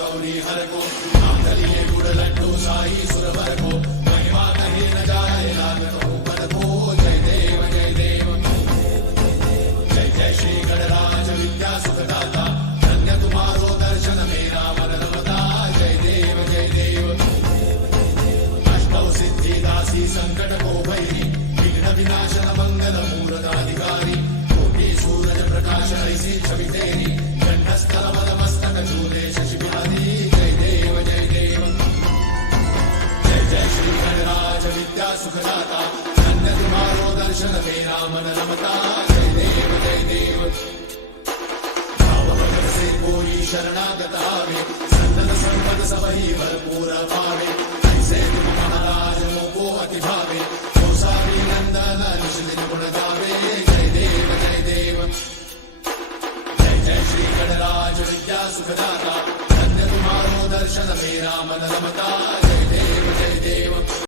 गौरी हर को मांगल्ये गुड़ लड्डू साई सुरवर को महिमा कहीं न जाए लागत हो पद को जय देव जय देव जय जय श्री गणराज विद्या सुखदाता धन्य तुम्हारो दर्शन मेरा मन रमता जय देव जय देव अष्टौ सिद्धि दासी संकट को भैरी विघ्न विनाशन मंगल मूर्ताधिकारी कोटि सूरज प्रकाश ऐसी छवि तेरी कंठस्थल मदमस्तक चूले शशि बिहारी जय देव जय देव जय जय श्री गणराज विद्या सुखदाता धन्य तुम्हारो दर्शन मेरा मन रमता जय देव जय देव भाव भगत से कोई शरणागत आवे संतन संपद सबही भरपूर पावे ऐसे तुम महाराज मोको अति भावे कौसारी नंदन निश्चित गुण गावे जय देव जय देव जय जय श्री गणराज विद्या सुखदाता धन्य तुम्हारो दर्शन मेरा मन रमता जय देव जय देव।